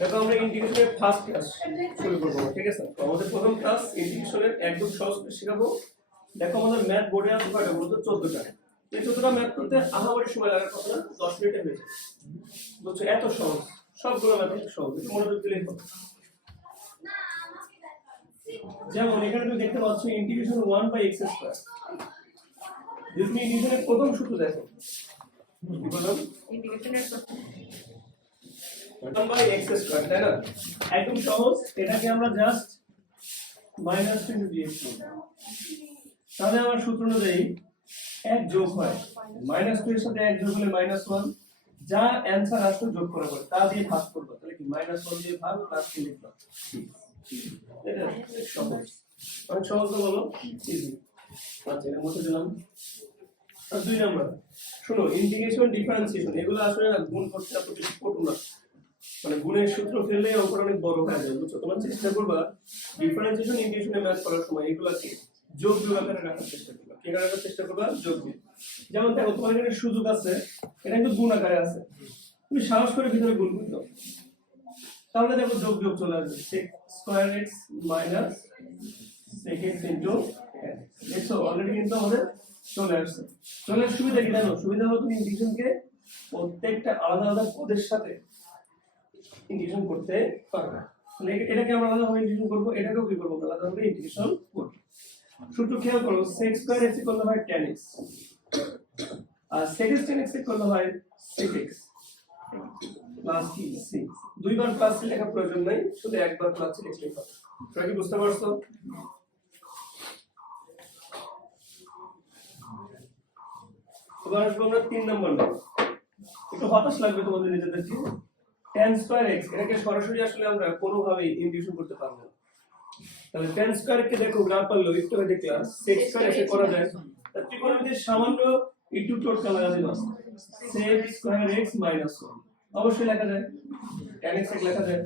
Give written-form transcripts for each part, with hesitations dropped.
দেখো আমরা ইন্টিগ্রেশনের ফার্স্ট ক্লাস শুরু করব, ঠিক আছে? তো আমাদের প্রথম ক্লাস ইন্টিগ্রেশনের একদম সহজ করে শেখাবো। দেখো আমাদের ম্যাথ বোর্ডে আছে কয়টা? বলতো 14টা। এই 14টা ম্যাথ করতে আহামরি সময় লাগার কথা না, 10 মিনিটে হয়ে যায়। বুঝছো? এত সহজ, সবগুলো ম্যাথ অনেক সহজ, একটু মনোযোগ দিলেই হবে। যেমন এখানে তুমি দেখতে পাচ্ছ ইন্টিগ্রেশন 1/x²। যদি তুমি ইন্টিগ্রেশনের প্রথম সূত্র দেখো, কি বললাম? ইন্টিগ্রেশনের প্রথম 1/x², তাই না? একদম সহজ। এটাকে আমরা জাস্ট -2 dx করব। তাহলে আমার সূত্র অনুযায়ী 1 যোগ হয়, -2 এর সাথে 1 যোগ হলে -1, যা অ্যানসার আসবে যোগ করা হবে তা দিয়ে ভাগ করব। তাহলে কি -1 দিয়ে ভাগ প্লাস 3 লিখব। এটা সহজ, অনেক সহজ তো বলো, ইজি। আচ্ছা, এটা মুছে দিলাম। আর 2 নাম্বার শুনো, ইন্টিগ্রেশন ডিফারেন্সিয়েশন এগুলো আসলে না গুণ করতে আপনি কঠিন না, মানে গুণের সূত্র ফেললে অঙ্ক অনেক বড় হয়ে যায়। বুঝছো? তোমার চেষ্টা করবা ডিফারেন্সিয়েশন ইন্টিগ্রেশনে ম্যাথ করার সময় এগুলাকে যোগ বিয়োগ আকারে রাখার চেষ্টা করবা। কি রাখার চেষ্টা করবা? যোগ বিয়োগ। যেমন দেখো তোমার এখানে সুযোগ আছে, এটা কিন্তু গুণ আকারে আছে, তুমি সাহস করে ভিতরে গুণ করে দাও, তাহলে দেখো যোগ বিয়োগ চলে আসবে। sec² x sec x into x। দেখো অলরেডি কিন্তু আমাদের চলে আসছে। চলে সুবিধা কি জানো? সুবিধা হলো তুমি ইন্টিগ্রেশনকে প্রত্যেকটা আলাদা আলাদা পদের সাথে ইন্টিগ্রেশন করতে পারবে। তাহলে এটাকে আমরা আলাদা ভাবে ইন্টিগ্রেশন করব, এটাকেও কি করব? আলাদা ভাবে ইন্টিগ্রেশন করব। সূত্র খেয়াল করো, sec² x ইকুয়াল হয় tan x, আর sec x tan x equal হয় sec x প্লাস কি c। দুইবার প্লাস c লেখা প্রয়োজন নাই, শুধু একবার প্লাস c লিখলেই হবে। তোমরা কি বুঝতে পারছো? এবার আসবো আমরা 3 নম্বর ম্যাথ। একটু হতাশ লাগবে তোমাদের নিজেদেরকে। tan² x এটাকে সরাসরি আসলে আমরা কোনোভাবেই ইন্টিগ্রেশন করতে পারবো না। তাহলে tan² কে দেখো না পারলেও একটু আগে ক্লাস sec² এ করা যায়। তার ত্রিকোণমিতির সামান্য একটু টোটকা লাগা দিলাম, sec² x - 1 অবশ্যই লেখা যায়, tan x লেখা যায়।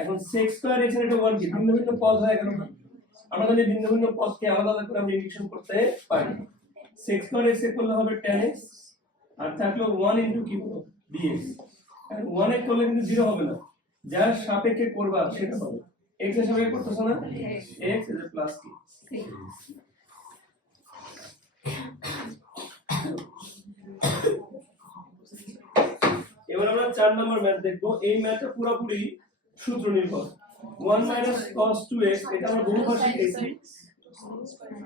এখন sec² x এর একটা 1 কি ভিন্ন ভিন্ন পদ হয় কেন? আমরা জানি ভিন্ন ভিন্ন পদকে আলাদা আলাদা করে আমরা ইন্টিগ্রেশন করতে পারি। sec² x এর করলে হবে tan x, আর থাকলো 1 ইনটু কি dx। আর 1 এর করলে কিন্তু 0 হবে না, যার সাপেক্ষে করবা সেটা হবে। x এর সাপেক্ষে করতেছ না, x is a plus কি। এবার আমরা 4 নম্বর ম্যাথ দেখব। এই ম্যাথটা পুরোপুরি সূত্র নির্ভর। 1 - cos 2x এটা আমরা বহুবার শিখেছি,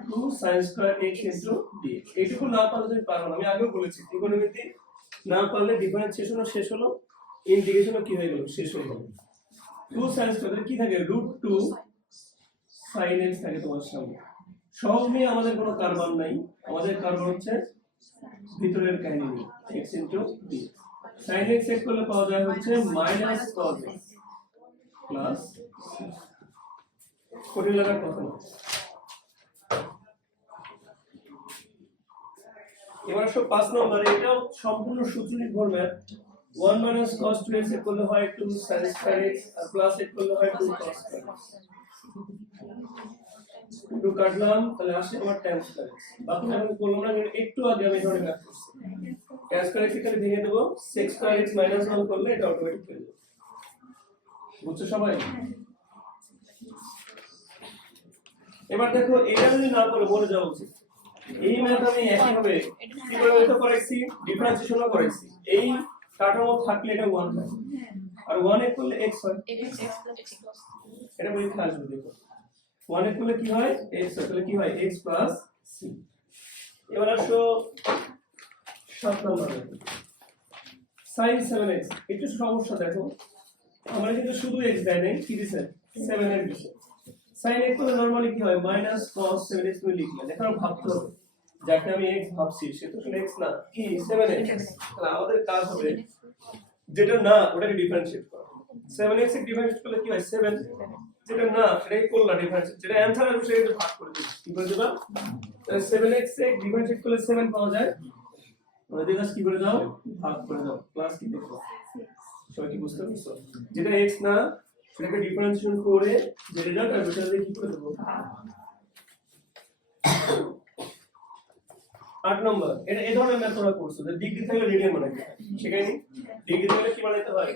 2 sin² x into dx। এইটুকু না পারলে তুমি পারো না, আমি আগেও বলেছি ত্রিকোণমিতি না পারলে ডিফারেন্সিয়েশনও শেষ হলো, ইন্টিগ্রেশনও কি হয়ে গেল? শেষ হয়ে গেল। 2 sin² কি থাকে? √2 sin x থাকে তোমার সামনে। সহজ নিয়ে আমাদের কোনো কারবার নাই, আমাদের কারবার হচ্ছে ভিতরের কাহিনী নিয়ে, x into dx। sin x check করলে পাওয়া যায় হচ্ছে -cos x প্লাস, কঠিন লাগার কথা না। এবার আসো 5 নম্বরে, এটাও সম্পূর্ণ সূত্র নির্ভর ম্যাথ। 1 - cos 2x এর করলে হয় 2 sin² x, আর প্লাস এর করলে হয় 2 cos²। 2 কাটলাম, তাহলে আসে আমার tan² x। বাকি আমি করলাম না, একটু আগে আমি ধরে ম্যাথ করছি। tan² x এখানে ভেঙে দেব, sec² x - 1 করলে এটা অটোমেটিক হয়ে যাবে। বুঝছো সবাই? এবার দেখো এটা যদি না করে বলে যাওয়া উচিত। এই ম্যাথ আমি একইভাবে কি করে হয়তো করেছি, ডিফারেন্সিয়েশনও করেছি। এই কাঠামো থাকলে এটা 1 হয়, আর 1 এর করলে x হয়। এটা পরীক্ষা আসবে, দেখো 1 এর করলে কি হয়? x হয়। তাহলে কি হয়? x plus c। এবার আসো 7 নম্বর, sin 7x। একটু সমস্যা দেখো, আমরা কিন্তু শুধু x দেয় নাই, কি দিছে? 7x দিছে। sin x করলে নরমালি কি হয়? -cos 7x তুমি লিখলে, দেখো ভাবতে হবে যাকে আমি x ভাবছি সে তো আসলে x না, কি 7x। তাহলে আমাদের কাজ হবে যেটা না ওটাকে ডিফারেন্সিয়েট করা। 7x এর ডিফারেন্সিয়েট করলে কি হয়? 7। যেটা না সেটাকে করলা ডিফারেন্সিয়েট, যেটা অ্যানসার আসবে সেটাকে ভাগ করে দিবা। কি করে দিবা? তাহলে 7x এর ডিফারেন্সিয়েট করলে 7 পাওয়া যায়, ওই দিকে কি করে দাও? ভাগ করে দাও, প্লাস কি দেখো। সবাই কি বুঝতে পারছো? যেটা x না সেটাকে ডিফারেন্সিয়েশন করে যে রেজাল্ট আসবে সেটাকে কি করে দেব? 8 নম্বর, এটা এই ধরনের ম্যাথ তোমরা করছো যে ডিগ্রি থাকলে রেডিয়ান বানাইতে হয়, সেখানে ডিগ্রি থাকলে কি বানাইতে হয়?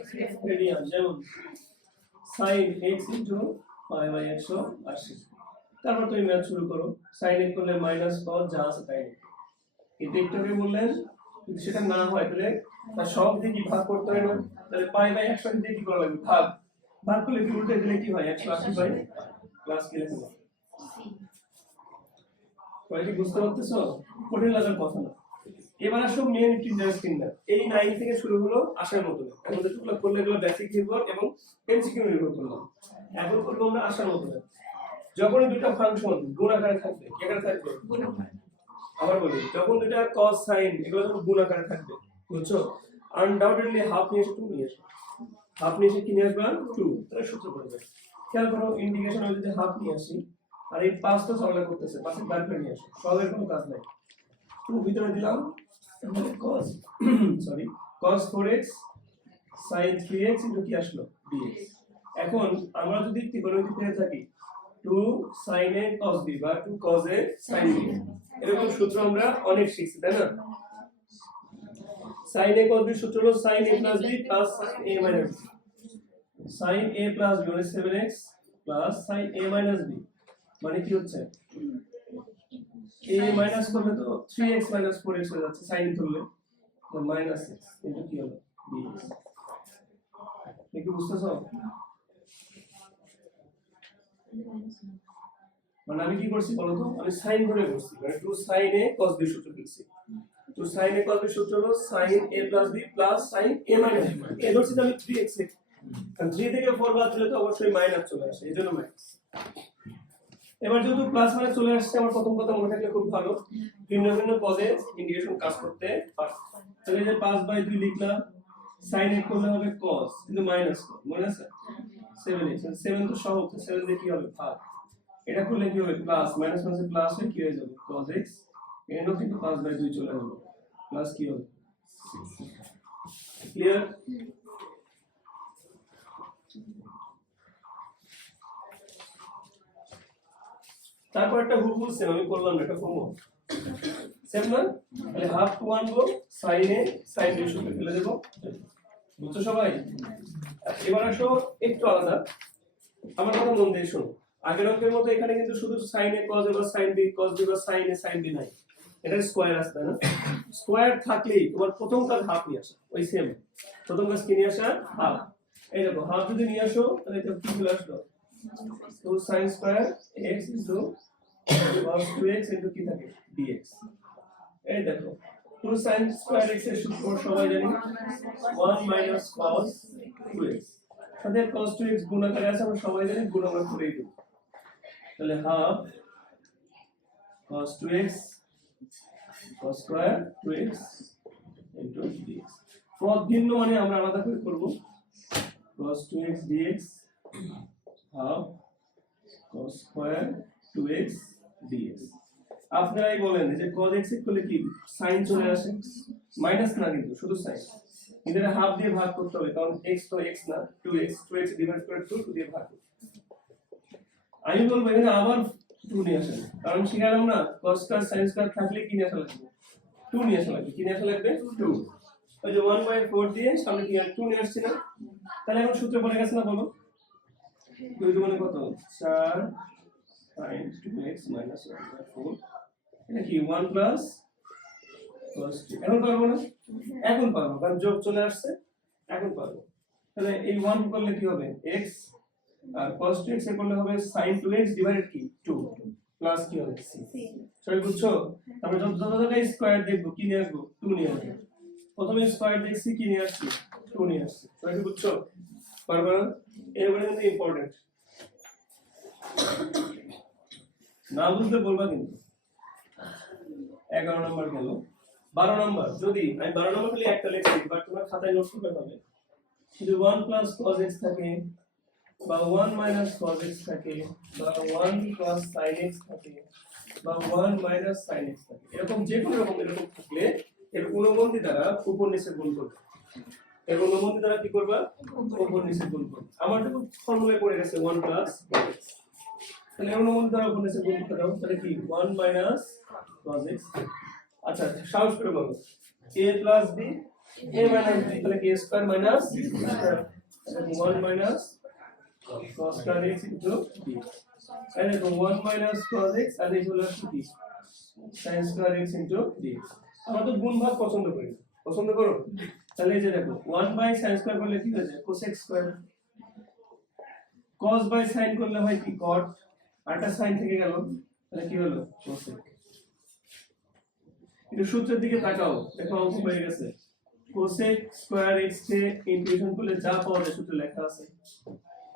রেডিয়ান। যেমন sin x into pi by 180। তারপর তুমি ম্যাথ শুরু করো, sin x করলে মাইনাস cos যা আছে তাই লিখো। কিন্তু একটু আগে বললেন যদি সেটা না হয় তাহলে তার সব দিয়ে কি ভাগ করতে হয় না, তাহলে পাই বাই 180 দিয়ে কি করা লাগবে, ভাগ। ভাগ করলে কি উল্টে দিলে কি হয়, 180 বাই প্লাস কি লিখবো। সবাই কি বুঝতে পারতেছো? কঠিন লাগার কথা না। এবার আসো মেন ইন্টারেস্টিং না, এই 9 থেকে শুরু হলো আসার মতো। এখন যেগুলো করলে এগুলো বেসিক নির্ভর এবং এমসিকিউ নির্ভর করলাম। এখন করবো আমরা আসার মতো। যখন দুটো ফাংশন গুণ আকারে থাকবে, কি আকারে থাকবে, গুণ আকারে। আবার বলি, যখন দুটো cos sin এগুলো যখন গুণ আকারে থাকবে, বুঝছো, আনডাউটেডলি হাফ নিয়ে এসে 2 নিয়ে এসো। হাফ নিয়ে এসে কি নিয়ে আসবা, 2। তাহলে সূত্র পড়বে। খেয়াল করো, ইন্টিগ্রেশন আমি যদি হাফ নিয়ে আসি আর এই 5 তো সরল করতেছে, 5 এর বার করে নিয়ে আসো, সরলের কোনো কাজ নাই। 2 ভিতরে দিলাম, তাহলে cos cos 4x sin 3x into কি আসলো, dx। এখন আমরা যদি ত্রিকোণমিতি পেয়ে থাকি 2 sin a cos b বা 2 cos a sin b, এরকম সূত্র আমরা অনেক শিখছি, তাই না? sin a cos b সূত্র হলো sin a plus b plus sin a minus b। sin a plus b মানে 7x plus sin a minus b মানে কি হচ্ছে, a মাইনাস করলে তো 3x minus 4x হয়ে যাচ্ছে, sin ধরলে তো মাইনাস x ইনটু কি হলো, dx। কি বুঝতেছো? মানে আমি কি করছি বলো তো, আমি sin ধরে করছি, মানে 2 sin a cos b সূত্র লিখছি। 2 sin a cos b সূত্র হলো sin a plus b plus sin a minus b। এই ধরছি আমি 3x, কারণ 3 থেকে 4 বাদ দিলে তো অবশ্যই মাইনাস চলে আসে, এজন্য মাইনাস। এবার যেহেতু প্লাস মানে চলে আসছে, আমার প্রথম কথা মনে থাকলে খুব ভালো, ভিন্ন ভিন্ন পদে ইন্টিগ্রেশন কাজ করতে পারে। তাহলে যে 5/2 লিখলাম, sin a করলে হবে cos কিন্তু মাইনাস cos, মনে আছে 7x, 7 তো সহগ, 7 দিয়ে কি হবে, ভাগ। এটা করলে কি হবে, প্লাস মাইনাস মাইনাসে প্লাস হয়ে কি হয়ে যাবে, cos x এরও কিন্তু 5/2 চলে আসবে, প্লাস কি হবে, ক্লিয়ার? তারপর একটা হুবহু সেম আমি করলাম না, এটা কমো সেম না, তাহলে হাফ টু আনবো, sin a sin b সূত্র ফেলে দেব, বুঝছো সবাই? এবার আসো একটু আলাদা, আমার কথা মন দিয়ে শোনো। আগের অঙ্কের মতো এখানে কিন্তু শুধু sin a cos a বা sin b cos b বা sin a sin b নাই, এটা স্কয়ার আসছে না। স্কয়ার থাকলেই তোমার প্রথম কাজ হাফ নিয়ে আসা, ওই সেম প্রথম কাজ কি নিয়ে আসা, হাফ। এই দেখো হাফ যদি নিয়ে আসো তাহলে এটা কি চলে আসলো, 2 sin square x cos 2x into কি থাকে, dx। এই দেখো 2 sin square x এর সূত্র সবাই জানি, 1 minus cos 2x। তাহলে cos 2x গুণ আকারে আছে, আমরা সবাই জানি, গুণ আমরা করেই দেব। তাহলে half cos 2x cos square 2x into dx। পদ ভিন্ন মানে আমরা আলাদা করে করব, cos 2x dx half cos square 2x dx। আপনারাই বলেন যে cos x করলে কি sin চলে আসে, মাইনাস না কিন্তু শুধু sin, কিন্তু এটা হাফ দিয়ে ভাগ করতে হবে, কারণ x তো x না, 2x ডিভাইড করে 2 দিয়ে ভাগ। আমি বলবো এখানে আবার 2 নিয়ে আসেন, কারণ শিখালাম না cos square sin square থাকলে কি নিয়ে আসা লাগবে, 2 নিয়ে আসা লাগবে। কি নিয়ে আসা লাগবে, 2। ওই যে 1/4 দিয়ে সামনে কি আর 2 নিয়ে আসছে না, তাহলে এখন সূত্র পড়ে গেছে না, বলো 2 মানে কত, 4 sin 2x minus 1/4, এটা কি 1 plus cos 2। এখন পারবো না, এখন পারবো, কারণ যোগ চলে আসছে, এখন পারবো। তাহলে এই 1 করলে কি হবে, x আর cos 2x এর করলে হবে sin 2x ডিভাইডেড কি 2 প্লাস কি হবে c। সবাই বুঝছো? তারপরে যত জায়গায় স্কয়ার দেখবো কি নিয়ে আসবো, 2 নিয়ে আসবো। প্রথমে স্কয়ার দেখছি কি নিয়ে আসছি, 2 নিয়ে আসছি। সবাই কি বুঝছো? পারবা? এবারে কিন্তু ইম্পর্টেন্ট, না বুঝলে বলবা কিন্তু। 11 নম্বর গেল, 12 নম্বর যদি আমি 12 নম্বর খালি একটা লিখছি, বাট তোমার খাতায় নোট করতে হবে। যদি 1 plus cos x থাকে বা 1 minus cos x থাকে বা 1 plus sin x থাকে বা 1 minus sin x থাকে, এরকম যে কোনো রকম এরকম থাকলে এর অনুবন্ধী দ্বারা উপর নিচে গুণ করবে। এর অনুবন্ধী দ্বারা কি করবা, উপর নিচে গুণ করবে। আমার তো ফর্মুলায় পড়ে গেছে 1 plus cos x, তাহলে এর অনুবন্ধী দ্বারা উপর নিচে গুণ করতে দাও, তাহলে কি 1 minus cos x। আচ্ছা সাহস করে বলো, a plus b a minus b, তাহলে কি square minus 1 minus cos square x into dx আর দেখো 1 minus cos x আর এই হলো কি sin square x into dx আমরা তো গুণ ভাগ পছন্দ করি পছন্দ করো তাহলে এই যে দেখো 1 by sin square করলে কি হয়ে যায় cos x square cos by sin করলে হয় কি cot আরটা sin থেকে গেল তাহলে কি হলো cos x একটু সূত্রের দিকে তাকাও দেখো অঙ্ক হয়ে গেছে cos x square x কে ইন্টিগ্রেশন করলে যা পাওয়া যায় সূত্রে লেখা আছে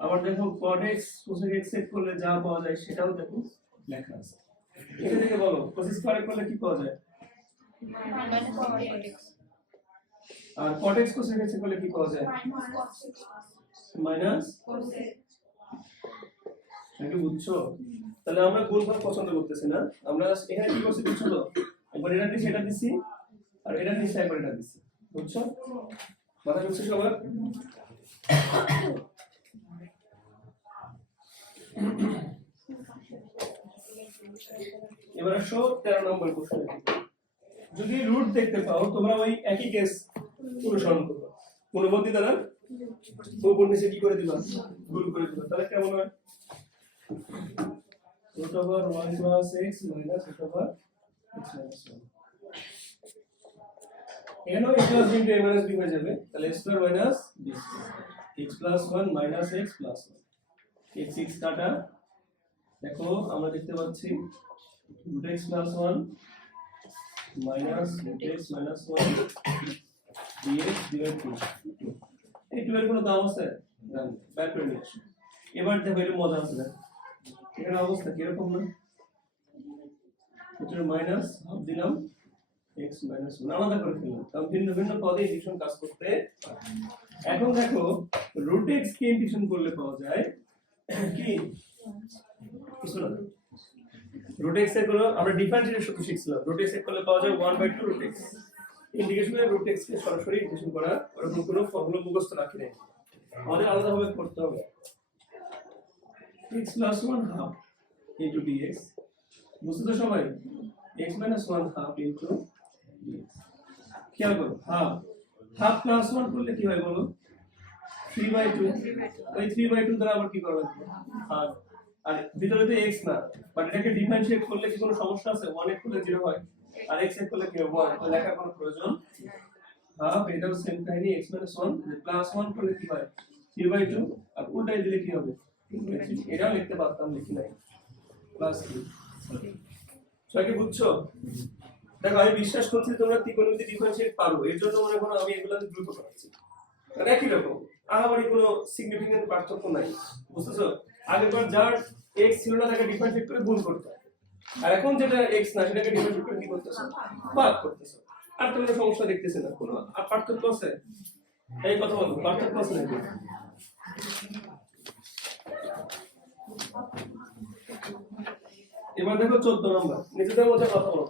আবার দেখো cot x cosec x এর করলে যা পাওয়া যায় সেটাও দেখো লেখা আছে এটা থেকে বলো cos square করলে কি পাওয়া যায় আর cot x cosec x করলে কি পাওয়া যায় মাইনাস নাকি বুঝছো তাহলে আমরা গুণফল পছন্দ করতেছি না আমরা এখানে কি করছি বুঝছো তো একবার এটা দিছি এটা দিছি আর এটা নিচে একবার এটা দিছি বুঝছো মাথা ঢুকছে সবার এবার আসো 13 নম্বর প্রশ্ন যদি রুট দেখতে পাও তোমরা ওই একই কেস অনুসরণ করবে কোন পদ্ধতি দ্বারা উপর নিচে কি করে দিবা গুণ করে দিবা তাহলে কেমন হয় root over 1 plus x minus root over x minus 1 এখানে a plus b into a minus b হয়ে যাবে তাহলে a square minus b square x plus 1 minus x plus 1 x x কাটা দেখো আমরা দেখতে পাচ্ছি root x plus 1 minus root x minus 1 dx divided 2 এই 2 এর কোনো দাম আছে না ব্যাক করে নিয়ে আসো এবার দেখো এর মজা আছে না এখানে অবস্থা কি রকম না এটা মাইনাস হাফ দিলাম x minus 1 আলাদা করে ফেললাম কারণ ভিন্ন ভিন্ন পদে ইন্টিগ্রেশন কাজ করতে এখন দেখো root x কে ইন্টিগ্রেশন করলে পাওয়া যায় কি কিছু না root x এর কোনো আমরা ডিফারেন্সিয়েশন সূত্র শিখছিলাম root x এর করলে পাওয়া যায় 1/2 root x ইন্টিগ্রেশনে root x কে সরাসরি ইন্টিগ্রেশন করা ওরকম কোনো ফর্মুলা মুখস্থ রাখি নাই আমাদের আলাদাভাবে করতে হবে x plus 1 half into dx বুঝতে তো সবাই x minus 1 half into dx খেয়াল করো half plus 1 করলে কি হয় বলো 3/2 ওই 3/2 দ্বারা আবার কি করব half আর ভিতরে তো x না বাট এটাকে ডিফারেন্সিয়েট করলে কি কোনো সমস্যা আছে 1 এর করলে 0 হয় আর x এর করলে কি হবে 1 তো লেখার কোনো প্রয়োজন half এটাও সেম কাহিনী x minus 1 প্লাস 1 করলে কি হয় 3/2 আর উল্টাই দিলে কি হবে এটা লিখতে পারতাম লিখি নাই প্লাস 3 সবাই কি বুঝছো দেখো আমি বিশ্বাস করছি তোমরা ত্রিকোণমিতি ডিফারেন্সিয়েট পারো এর জন্য মনে করো আমি এগুলো দ্রুত করাচ্ছি মানে একই রকম আহাবারি কোনো সিগনিফিকেন্ট পার্থক্য নাই বুঝতেছো আগেরবার যার x ছিল না তাকে ডিফারেন্সিয়েট করে গুণ করতে আর এখন যেটা x না সেটাকে ডিফারেন্সিয়েট করে কি করতেছো ভাগ করতেছো আর তো কোনো সমস্যা দেখতেছ না কোনো আর পার্থক্য আছে এই কথা বলো পার্থক্য আছে নাকি এবার দেখো 14 নম্বর নিজেদের মধ্যে কথা বলো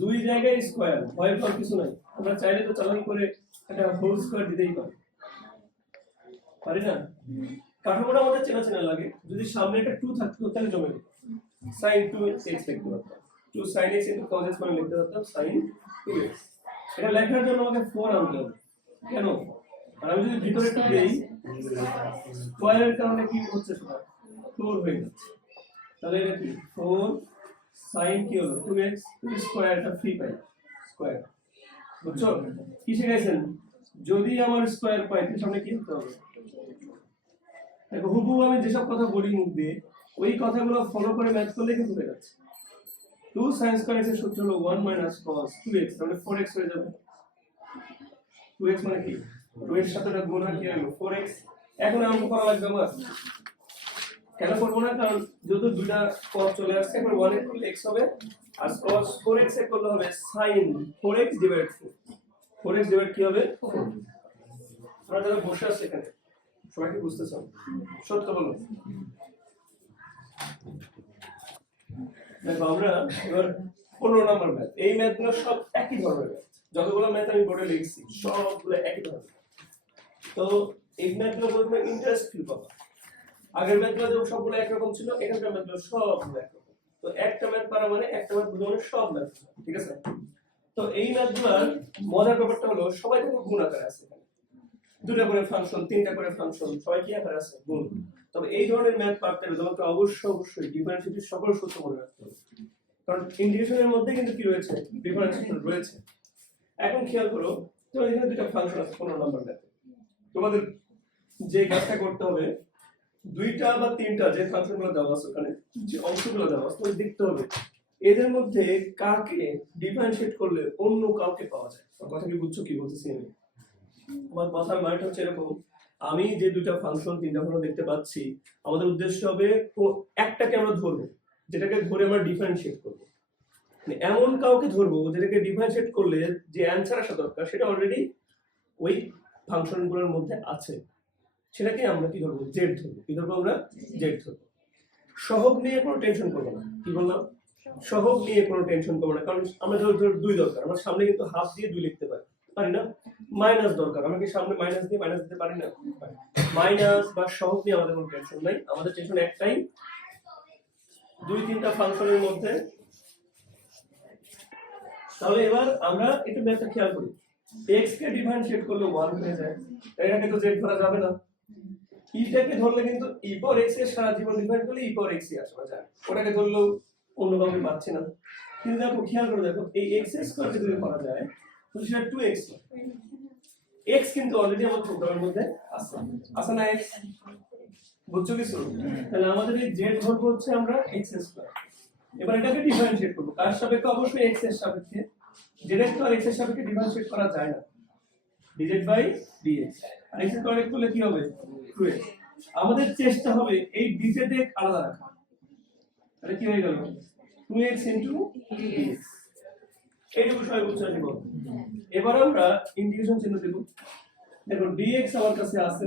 দুই জায়গায় স্কয়ার ভয় পাওয়ার কিছু নাই আমরা চাইলে তো চালান করে একটা হোল স্কয়ার দিতেই পারি না কাঠামোটা আমাদের চেনা চেনা লাগে যদি সামনে একটা 2 থাকতো তাহলে জমে যেত sin 2x লিখতে পারতাম 2 sin x into cos x মানে লিখতে পারতাম sin 2x এটা লেখার জন্য আমাকে 4 আনতে হবে কেন আর আমি যদি ভিতরে একটু দেই স্কয়ারের কারণে কি হচ্ছে সেটা 4 হয়ে যাচ্ছে তাহলে এটা কি 4 sin কি হলো 2x 2 স্কয়ারটা 3 পাই স্কয়ার বুঝছো কি শিখাইছেন যদি আমার স্কয়ার পাই তাহলে সামনে কি হতে হবে দেখো হুবহু আমি যেসব কথা বলি মুখ দিয়ে ওই কথাগুলো ফলো করে ম্যাথ করলে কিন্তু হয়ে যাচ্ছে 2 sin স্কয়ার x এর সূত্র হলো 1 minus cos 2x তাহলে 4x হয়ে যাবে 2x মানে কি 2 এর সাথে এটা গুণ হয় কি হলো 4x এখন অঙ্ক করা লাগবে আমার কেন করব না কারণ যেহেতু দুইটা cos চলে আসছে এবার 1 এর করলে x হবে আর cos 4x এর করলে হবে sin 4x divide 4 4x divide কি হবে 4 আমরা যারা বসে আছি এখানে সবাই কি বুঝতেছ সত্য বলো দেখো আমরা এবার 15 নম্বর ম্যাথ এই ম্যাথগুলো সব একই ধরনের ম্যাথ যতগুলো ম্যাথ আমি বোর্ডে লিখছি সবগুলো একই ধরনের তো এই ম্যাথগুলো বলতে ইন্টারেস্ট ফিল পাবা আগের ম্যাথগুলো যে সবগুলো একরকম ছিল এখানকার ম্যাথগুলো সবগুলো একরকম তো একটা ম্যাথ পারা মানে একটা ম্যাথ বুঝা মানে সব ম্যাথ ঠিক আছে তো এই ম্যাথগুলোর মজার ব্যাপারটা হলো সবাই দেখো গুণ আকারে আছে এখানে দুটো করে ফাংশন তিনটা করে ফাংশন সবাই কি আকারে আছে গুণ তবে এই ধরনের ম্যাথ পারতে হলে তোমাকে অবশ্যই ডিফারেন্সিয়েশনের সকল সূত্র মনে রাখতে হবে, কারণ ইন্টিগ্রেশনের মধ্যে কিন্তু কি রয়েছে, ডিফারেন্সিয়েশন রয়েছে। এখন খেয়াল করো, তোমার এখানে দুটো ফাংশন আছে 15 নম্বর ম্যাথে। তোমাদের যে কাজটা করতে হবে, দুইটা বা তিনটা যে ফাংশনগুলো দেওয়া আছে ওখানে, যে অংশগুলো দেওয়া আছে, তোমাকে দেখতে হবে এদের মধ্যে কাকে ডিফারেন্সিয়েট করলে অন্য কাউকে পাওয়া যায়। কথা কি বুঝছো কি বলতেছি আমি? আমার কথার মানে হচ্ছে এরকম, আমি যে দুইটা ফাংশন তিনটা ফাংশন দেখতে পাচ্ছি, আমাদের উদ্দেশ্য হবে একটাকে আমরা ধরবো, যেটাকে ধরে আমরা ডিফারেন্সিয়েট করবো। মানে এমন কাউকে ধরবো যেটাকে ডিফারেন্সিয়েট করলে যে অ্যানসার আসা দরকার সেটা অলরেডি ওই ফাংশনগুলোর মধ্যে আছে, সেটাকে আমরা কি ধরবো, জেড ধরবো। কি ধরবো আমরা? জেড ধরবো। সহগ নিয়ে কোনো টেনশন করবো না। কি বললাম? সহগ নিয়ে কোনো টেনশন করবো না, কারণ আমরা ধর 2 দরকার, আমরা সামনে কিন্তু হাফ দিয়ে 2 লিখতে পারি না। মাইনাস দরকার, আমরা কি সামনে মাইনাস দিয়ে মাইনাস দিতে পারি না? মাইনাস বা সহগ নিয়ে আমাদের কোনো টেনশন নাই, আমাদের টেনশন একটাই, 2-3টা ফাংশনের মধ্যে। তাহলে এবার আমরা একটু ম্যাথটা খেয়াল করি, x কে ডিফারেন্সিয়েট করলে 1 হয়ে যায়, এটাকে তো z ধরা যাবে না। এটাকে ধরলে কিন্তু e পাওয়ার x এর সারা জীবন ডিফারেন্ট করলে e পাওয়ার x ই আসবে, যায় ওটাকে ধরলেও অন্য কাউকে পাচ্ছি না। কিন্তু দেখো খেয়াল করে দেখো, এই x স্কয়ার যদি করা যায় তো সেটা 2x, x কিন্তু অলরেডি আমার প্রোগ্রামের মধ্যে আছে না? x বুঝছো কিছু? তাহলে আমাদের এই z ধরবো হচ্ছে আমরা x স্কয়ার। এবার এটাকে ডিফারেন্সিয়েট করব কার সাপেক্ষে? অবশ্যই x এর সাপেক্ষে। যেটা তো আর x এর সাপেক্ষে ডিফারেন্সিয়েট করা যায় না, dz বাই dx। আর x এর কারেক্ট করলে কি হবে? 2x। আমাদের চেষ্টা হবে এই dz কে আলাদা রাখা। তাহলে কি হয়ে গেল? 2x dx। এইটুকু সবাই বুঝতে পারছো? এবার আমরা ইন্টিগ্রেশন চিহ্ন দেব। দেখো dx আমার কাছে আছে,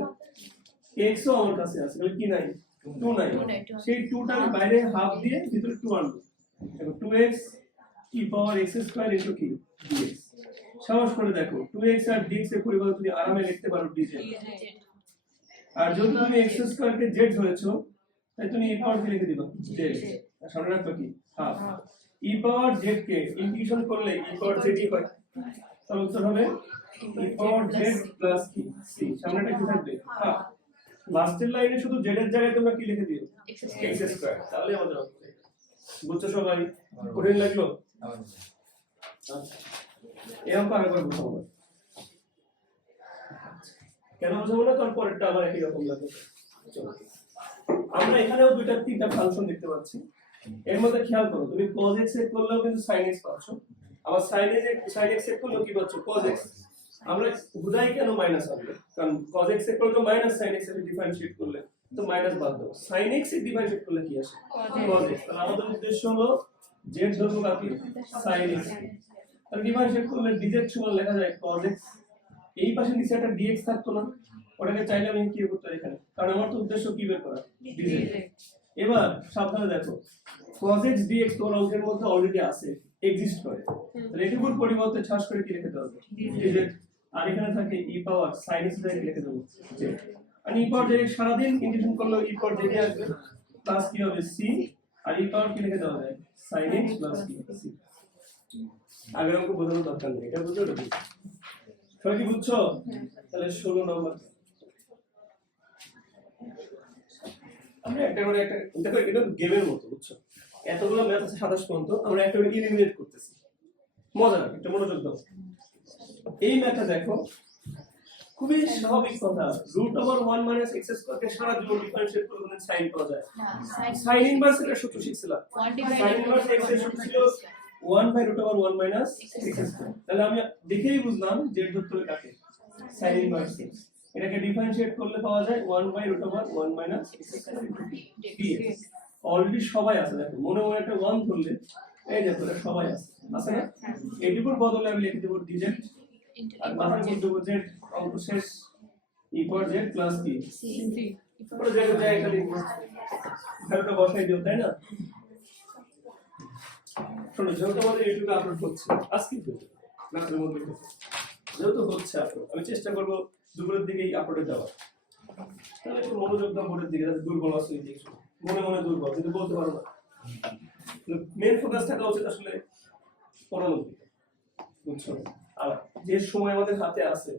x ও আমার কাছে আছে, তাহলে কি নাই? 2 নাই। সেই 2টা বাইরে হাফ দিয়ে ভিতরে 2 আনবো। দেখো 2x e পাওয়ার x স্কয়ার ইনটু কি dx। সহজ করে দেখো, 2x আর dx এর পরিবর্তে তুমি আরামে লিখতে পারো dz। আর যদি তুমি x স্কয়ার কে z ধরেছো, তাই তুমি e পাওয়ার কে লিখে দিবা z। আর সামনে রাখবে কি হাফ। e পাওয়ার z কে ইন্টিগ্রেশন করলে e পাওয়ার z ই হয়, তাহলে উত্তর হবে e পাওয়ার z প্লাস কি c। সামনেটা কি থাকবে? হাফ। লাস্টের লাইনে শুধু z এর জায়গায় তোমরা কি লিখে দিও? x square. তাহলে আমাদের হবে। বুঝছো সবাই? কঠিন লাগলো? এরকম আরেকবার বুঝাবো না। কেন বুঝাবো না? কারণ পরেরটা আবার একই রকম লাগবে। আমরা এখানেও 2-3টা ফাংশন দেখতে পাচ্ছি। এর মধ্যে খেয়াল করো, তুমি cos x সেট করলেও কিন্তু sin x পাচ্ছ, আবার sin x সেট করলেও কি পাচ্ছ? cos x। আমরা বুঝাই কেন মাইনাস আনবে, কারণ cos x সেট করলে তো মাইনাস sin x এর ডিফারেন্সিয়েট করলে তো মাইনাস বাদ দাও, sin x এর ডিফারেন্সিয়েট করলে কি আসে? cos x। তাহলে আমাদের উদ্দেশ্য হলো z ধরবো বাকি sin x। তাহলে ডিফারেন্সিয়েট করলে dz সমান লেখা যায় cos x। এই পাশে নিচে একটা dx থাকতো না, ওটাকে চাইলে আমি কি করতে পারি এখানে, কারণ আমার তো উদ্দেশ্য কি বের করা, dz। এবার সাবধানে দেখো, cos x dx তো অঙ্কের মধ্যে অলরেডি আছে, এক্সিস্ট করে, তাহলে এটুকুর পরিবর্তে ছাস করে কি লিখে দেব? dz। আর এখানে থাকে e পাওয়ার sin x দিয়ে লিখে দেব z। আর e পাওয়ার z সারা দিন ইন্টিগ্রেশন করলে e পাওয়ার z আসবে, প্লাস কি হবে c। আর e পাওয়ার কি লিখে দেওয়া যায়? sin x প্লাস কি c। আগের অঙ্ক বোঝানোর দরকার নেই, এটা বুঝছো তো? সবাই কি বুঝছো? তাহলে 16 নম্বর আমরা একটা করে একটা, দেখো এটা গেমের মতো, বুঝছো? এতগুলো ম্যাথ আছে 27 পর্যন্ত, আমরা একটা করে এলিমিনেট করতেছি। মজা লাগে, একটা মনোযোগ দাও। এই ম্যাথটা দেখো, খুবই স্বাভাবিক কথা, √1 - x স্কয়ার কে সারা জীবন ডিফারেন্সিয়েট করলে সাইন পাওয়া যায়। সাইন ইনভার্স এর সূত্র শিখছিলাম, সাইন ইনভার্স x এর সূত্র ছিল 1/√1 - x স্কয়ার। তাহলে আমি দেখেই বুঝলাম যে ধরতে হবে কাকে, সাইন ইনভার্স x। এটাকে ডিফারেন্সিয়েট করলে পাওয়া যায় 1/√1 - x স্কয়ার dx। অলরেডি সবাই আছে, দেখো মনে মনে একটা 1 ধরলে এই দেখো এটা সবাই আছে, আছে না? এইটুকুর বদলে আমি লিখে দেব dz, আর মাথার মধ্যে দেব z, অঙ্ক শেষ। e পাওয়ার z প্লাস কি c। পরে জায়গা যায় খালি ভ্যালুটা বসাই দিও, তাই না? শোনো, যেহেতু আমাদের ইউটিউবে আপলোড হচ্ছে আজকে রাতের মধ্যে, যেহেতু হচ্ছে আপলোড, আমি চেষ্টা করবো দুপুরের দিকেই আপলোডে দেওয়া। তাহলে একটু মনোযোগ দাও বোর্ডের দিকে, যাতে দুর্বল আছে মনে মনে দুর্বল কিন্তু বলতে পারো না। মেন ফোকাস থাকা উচিত আসলে পড়ানোর দিকে, বুঝছো? আর যে সময় আমাদের হাতে আছে,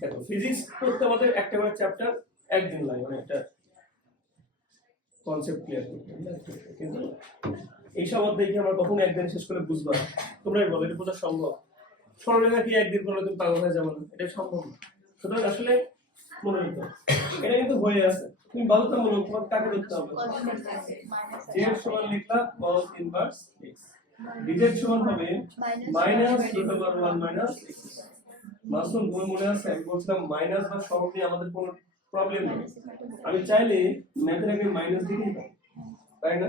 দেখো ফিজিক্স করতে আমাদের একটা চ্যাপ্টার একদিন লাগে, মানে একটা কনসেপ্ট ক্লিয়ার করতে, কিন্তু এইসব অধ্যায় কি আমরা কখনো একদিন শেষ করে বুঝবা? তোমরাই বলো, এটা বোঝা সম্ভব? সরলরেখা কি একদিন করলে তুমি পাগল হয়ে যাবে না, এটা সম্ভব না। সুতরাং আসলে মনে রাখতে হবে, এটা কিন্তু হয়ে আছে। তুমি বলো তো, মনে তোমার কাকে ধরতে হবে? z সমান লিখলা cos ইনভার্স x, dz সমান হবে -√1 - x। মাসুম, তোমার মনে আছে আমি বলছিলাম মাইনাস বা সহগ নিয়ে আমাদের কোনো প্রবলেম নেই, আমি চাইলে ম্যাথের আগে মাইনাস দিতেই পারি, তাই না?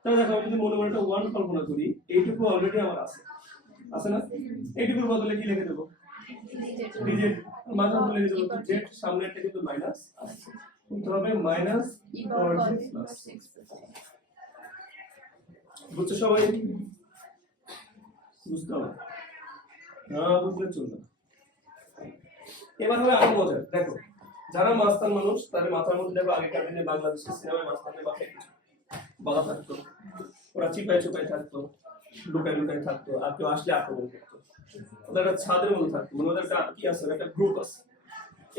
তাহলে দেখো, আমি যদি মনে মনে একটা 1 কল্পনা করি, এইটুকু অলরেডি আমার আছে, আছে না? এইটুকুর বদলে কি লিখে দেব? dz, মাথা বলে লিখে দেব, z সামনেরটা কিন্তু মাইনাস আছে, তো হবে মাইনাস প্লাস। বুঝছো সবাই? বুঝতে হবে না, বুঝলে চলবে না। এবার হবে আরো মজার, দেখো যারা মাস্তান মানুষ তাদের মাথার মধ্যে দেখো আগেকার দিনে বাংলাদেশের সিনেমায় মাস্তানদের মাথায় কিছু বলা থাকতো, ওরা চিপায় চুপায় থাকতো, লুকায় লুকায় থাকতো, আর কেউ আসলে আক্রমণ করতো, ওদের একটা ছাদের মধ্যে থাকতো, মানে ওদের একটা কি আছে, একটা গ্রুপ আছে।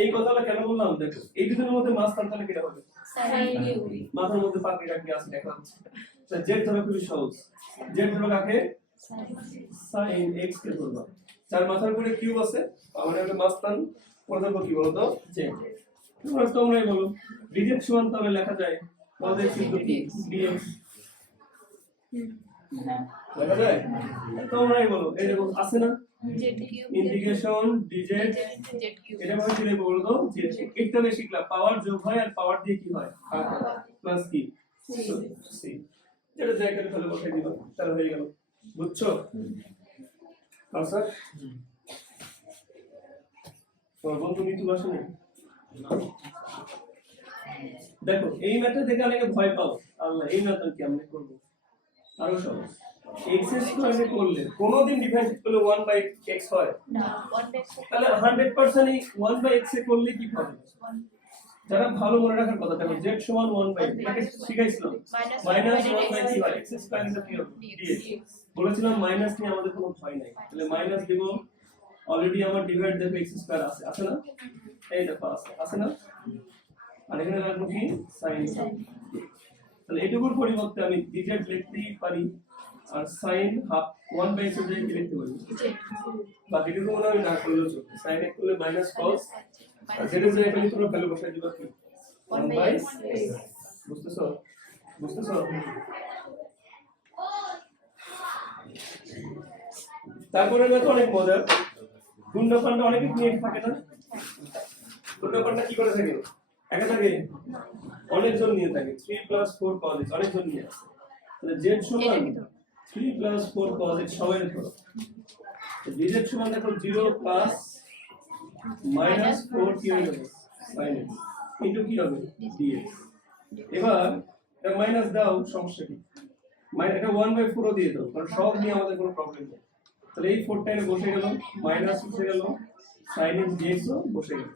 এই কথাটা কেন বললাম? দেখো এই দুজনের মধ্যে মাস্তান তাহলে কিটা হবে? মাথার মধ্যে পাখি রাখি আছে দেখা যাচ্ছে, জেড ধরো খুবই সহজ, জেড ধরো কাকে? sin x কে ধরবা, যার মাথার উপরে কিউব আছে, মানে একটা মাস্তান প্রথম কি বলতো? জেড। তোমরাই বলো, dz সমান তাহলে লেখা যায় cos x * dx, লেখা যায়? তোমরাই বলো, এই দেখো আছে না ইন্টিগ্রেশন dz, এটা ভাবে কি লিখবো বলো তো? z একটা বেশি শিখলাম, পাওয়ার যোগ হয় আর পাওয়ার দিয়ে কি হয়? ভাগ হয়, প্লাস কি c, যেটা জায়গা করে ফেলে বসাই দিবা, তাহলে হয়ে গেল। বুঝছো? আচ্ছা, তোমার বন্ধু নিতু আসে না? দেখো এই ম্যাথটা দেখে অনেকে ভয় পাও, আল্লাহ এই ম্যাথটা কি আমরা করব? আরো সহজ, x স্কয়ারে করলে কোনোদিন ডিভাইড করলে 1/x হয় না, 1/x, তাহলে 100% এই 1/x এ করলে কি হবে? যারা ভালো মনে রাখার কথা, দেখো z সমান 1/x, এটাকে শিখাইছিলাম -1/x হয়, x স্কয়ার ইনটু কি হবে? dx। বলেছিলাম মাইনাস নিয়ে আমাদের কোনো ভয় নাই, তাহলে মাইনাস দেব, অলরেডি আমার ডিভাইড দেখো x স্কয়ার আছে, আছে না? এই দেখো আছে, আছে না? আর এখানে রাখবো কি? sin। তাহলে এটুকুর পরিবর্তে আমি dz লিখতেই পারি, আর sin হাফ 1/x এর জায়গায় লিখতে পারি, বাকিটুকু মনে হয় না করলেও চলবে, sin x করলে মাইনাস cos, আর z এর জায়গায় তোমরা ভ্যালু বসাই দিবা কি? 1/x। বুঝতেছো? বুঝতেছো? তারপরে দেখো অনেক মজার, গুণফলটা অনেকে নিয়ে থাকে না, গুণফলটা কি করে থাকে? একা থাকে? অনেকজন নিয়ে থাকে, 3 + 4 cos x, অনেকজন নিয়ে আছে, তাহলে z সমান 3 + 4 cos x সবাই ধরো, dz সমান দেখো 0 + -4 কি হয়ে যাবে? sin x ইনটু কি হবে? dx। এবার এটা মাইনাস দাও, সমস্যা কি? এটা 1/4 দিয়ে দাও, কারণ সব নিয়ে আমাদের কোনো প্রবলেম নেই। তাহলে এই 4টা এর বসে গেল, মাইনাস বসে গেল, sin x dx ও বসে গেল,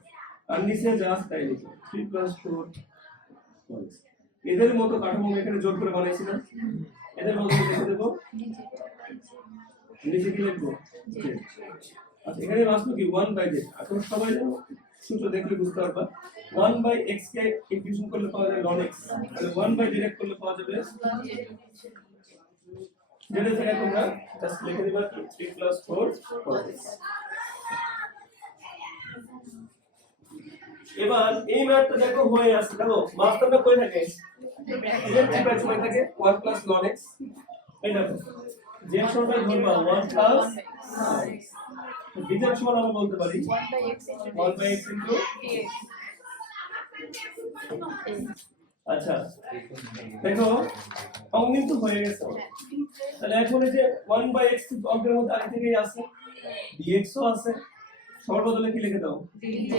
আর নিচে জাস্ট তাই লিখো 3 + 4 cos। এদের মতো কাঠামো এখানে জোর করে বানাইছি না, এদের মতো লিখে দেব, নিচে কি লিখবো? আচ্ছা, এখানে আসলো কি 1/z, এখন সবাই জানো সূত্র দেখলে বুঝতে পারবা, 1/x কে ইন্টিগ্রেশন করলে পাওয়া যায় ln x, তাহলে 1/z করলে পাওয়া যাবে, যেটা থেকে তোমরা জাস্ট লিখে দিবা 3 + 4 cos x। এবার এই ম্যাথটা দেখো হয়ে আসছে, দেখো মাস্টারটা কই থাকে? এর চিপায় চলে থাকে 1 + ln x, এই দেখো z সমান ধরবা 1 + dz সমান আমরা বলতে পারি 1/x ইনটু dx। আচ্ছা দেখো অঙ্ক কিন্তু হয়ে গেছে, তাহলে এখন এই যে 1/x অঙ্কের মধ্যে আগে থেকেই আছে, dx ও আছে, সবার বদলে কি লিখে দাও? dz।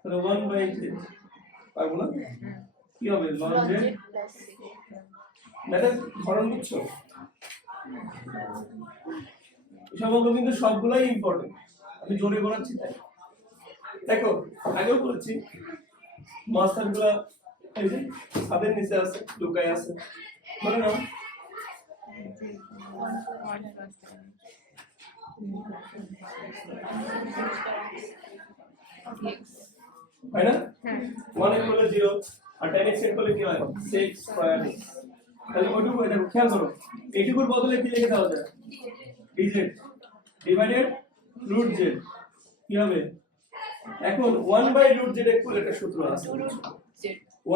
তাহলে 1/z পারবো না, কি হবে? ln z। দেখো ধরন বুঝছো? এসব অঙ্ক কিন্তু সবগুলাই ইম্পর্টেন্ট, আমি জোরে বলাচ্ছি তাই। দেখো আগেও বলেছি, মাস্টারগুলা এই যে ছাদের নিচে আছে, লুকায় আছে, বলে নাও হয় না? 1 এর করলে 0, আর tan x এর করলে কি হয় sec স্কয়ার x। তাহলে ওইটুকু দেখো খেয়াল করো, এইটুকুর বদলে কি লিখে দেওয়া যায় dz ডিভাইডেড রুট z কি হবে এখন 1/√z এর একটা সূত্র আছে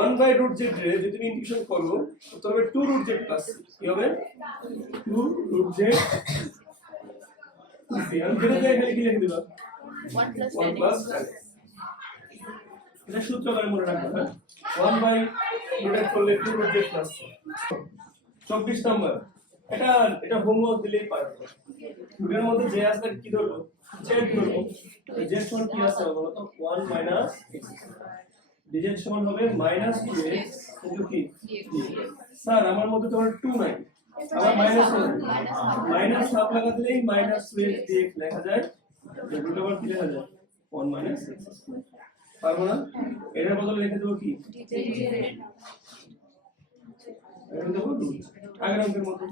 1/√z রে যদি তুমি ইন্টিগ্রেশন করো তবে 2√z প্লাস কি হবে 2√z আমি যেটা জায়গায় খালি কি লিখে দিবা 1 প্লাস এটা সূত্র করে মনে রাখবে হ্যাঁ 1/√z করলে 2√z প্লাস 24 নম্বর এটা হোমওয়ার্ক দিলেই পারবে রুটের মধ্যে যে আছে কি ধরবো z ধরবো z সমান কি আছে বলো তো 1 মাইনাস x dz সমান হবে মাইনাস 2x কিন্তু কি স্যার আমার মধ্যে তো 2 নাই আমার মাইনাস হাফ লাগা দিলেই মাইনাস 2x dx লেখা যায় রুট ওভার কি লেখা যায় 1 মাইনাস x পারবো না এর বদলে লিখে দেব কি এটা দেব 2 আগের অঙ্কের মতো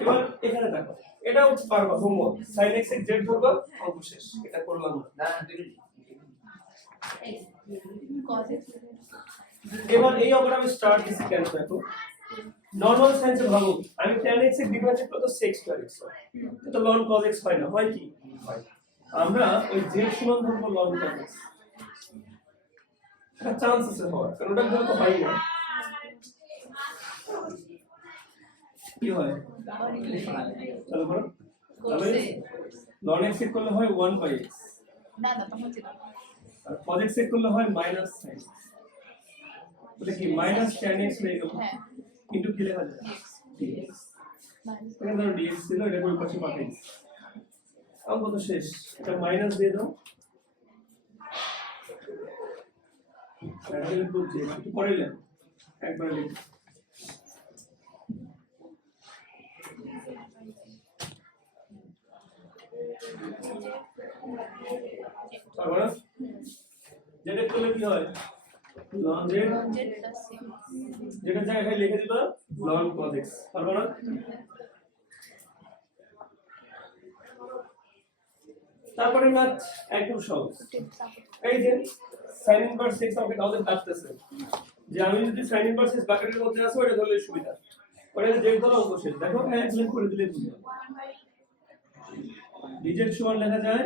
এবার এখানে দেখো এটাও পারবা হোমওয়ার্ক sin x এর z ধরবা অঙ্ক শেষ এটা করলাম না এবার এই অঙ্কটা আমি স্টার্ট দিছি কেন দেখো নরমাল সায়েন্সে ভাবো আমি tan x এর ডিফারেন্স কত sec স্কয়ার x তো ln cos x হয় না হয় কি আমরা ওই z সমান ধরবো ln cos x এটা চান্স আছে হওয়ার কারণ ওটা ধরো তো হয় না কি হয় চলো করো তবে ln x করলে হয় 1/x না হচ্ছে না আর cos x করলে হয় -sin এটা কি tan x হয়ে গেল কিন্তু কি লেখা যায় dx এখানে ধরো dx ছিল এটা কোন পাশে পাঠাই অঙ্ক তো শেষ এটা মাইনাস দিয়ে দাও এটা বুঝছি একটু পরে লেখো একবার লিখো তারপর যেটা করলে কি হয় ln z যেটা জায়গায় লিখে দিবা ln cos x তারপর তারপরে ম্যাথ একদম সহজ এই যে sin ইনভার্স x আমাকে তাহলে কাটতেছে যে আমি যদি sin ইনভার্স x ব্র্যাকেটের মধ্যে আসো এটা ধরলে সুবিধা ওটা যে ধরো অঙ্ক শেষ দেখো এক্সপ্লেন করে দিলে বুঝবে dz সমান লেখা যায়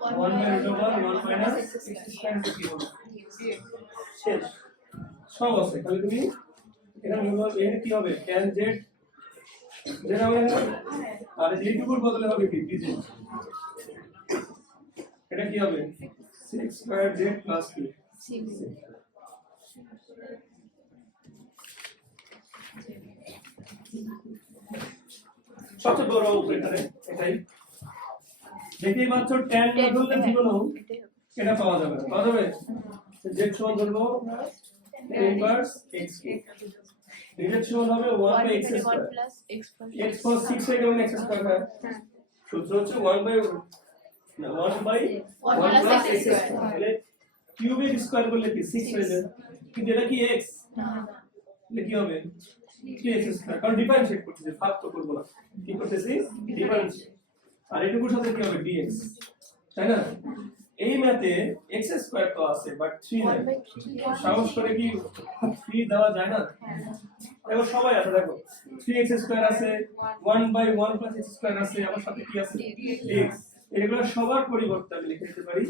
1/√1 মাইনাস x স্কয়ার কি হবে শেষ সব আছে খালি তুমি এখানে এর কি হবে tan z যেটা হবে আর এইটুকুর বদলে হবে কি dz এটা কি হবে sec স্কয়ার z প্লাস কি সবচেয়ে বড় অঙ্ক এটাই দেখেই মাত্র tan না ধরলে জীবনও এটা পাওয়া যাবে z সমান ধরবো ইনভার্স x dz সমান হবে 1/x স্কয়ার x for 6 হয়ে গেল x স্কয়ার হয় সূত্র হচ্ছে 1/1 plus x স্কয়ার তাহলে কিউবিক স্কয়ার করলে কি 6 হয়ে যায় কিন্তু এটা কি x এটা কি হবে 3x স্কয়ার কারণ ডিফারেন্সিয়েট করতেছি ভাগ তো করব না কি করতেছি ডিফারেন্সিয়েট আর এটুকুর সাথে কি হবে dx তাই না এই ম্যাথে x স্কয়ার তো আছে বাট 3 নাই সাহস করে কি 3 দেওয়া যায় না দেখো সবাই আছে দেখো 3x স্কয়ার আছে 1/1 plus x স্কয়ার আছে আবার সাথে কি আছে dx এগুলো সবার পরিবর্তে আমি লিখে দিতে পারি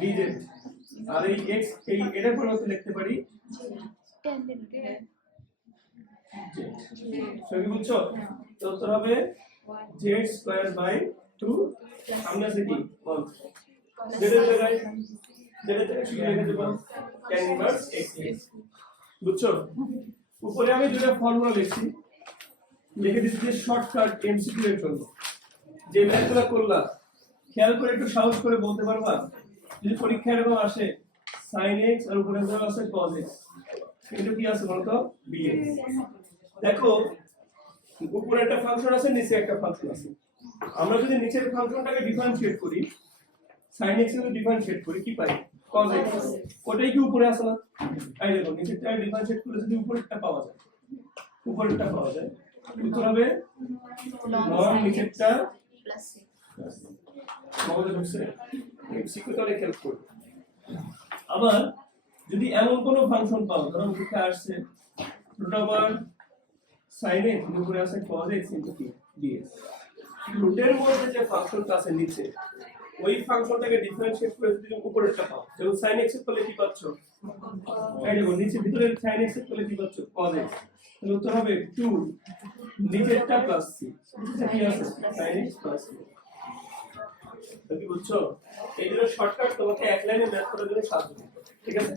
dz আর এই x এই এর পরিবর্তে লিখতে পারি সবই বুঝছো তো উত্তর হবে z স্কয়ার বাই 2 সামনে আছে কি 1 z এর জায়গায় কি লিখে দেব tan ইনভার্স x বুঝছো উপরে আমি দুটো ফর্মুলা লিখছি লিখে দিচ্ছি শর্টকাট এমসিকিউ এর জন্য যে ম্যাথগুলো করলাম খেয়াল করে একটু সাহস করে বলতে পারবা যদি পরীক্ষা এরকম আসে sin x আর উপরে দেওয়া আছে cos x কিন্তু কি আছে বলতো dx দেখো উপরে একটা ফাংশন আছে নিচে একটা ফাংশন আছে আমরা যদি নিচের ফাংশনটাকে ডিফারেন্সিয়েট করি sin x এর ডিফারেন্সিয়েট করি কি পাই cos x ওটাই কি উপরে আসে না এই দেখো নিচেরটা ডিফারেন্সিয়েট করে যদি উপরেরটা পাওয়া যায় উত্তর হবে লন নিচেরটা প্লাস মগজে ঢুকছে এমসিকিউ তো অনেক হেল্প করবে আবার যদি এমন কোনো ফাংশন পাও ধরো মুখে আসছে রুট ওভার sin x উপরে আছে cos x ইনটু dx রুটের মধ্যে যে ফাংশনটা আছে নিচে ওই ফাংশনটাকে ডিফারেন্সিয়েট করে যদি তুমি উপরেরটা পাও যেমন sin x এর ফলে কি পাচ্ছ এই দেখো নিচে ভিতরে sin x এর ফলে কি পাচ্ছ cos x তাহলে উত্তর হবে 2 নিচেরটা প্লাস c নিচে কি আছে sin x প্লাস c তুমি বুঝছো এই জন্য শর্টকাট তোমাকে এক লাইনে ম্যাথ করার জন্য সাহায্য করবে ঠিক আছে